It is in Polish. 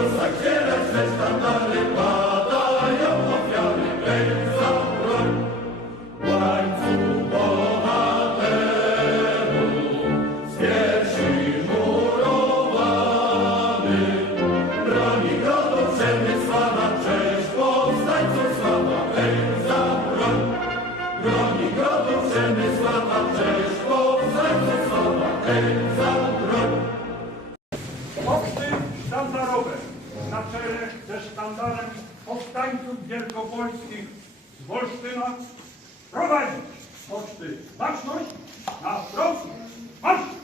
Să kierat, festa, mare. Jagiellońskich z Wolsztyna prowadzić poczty baczność na wprost marsz!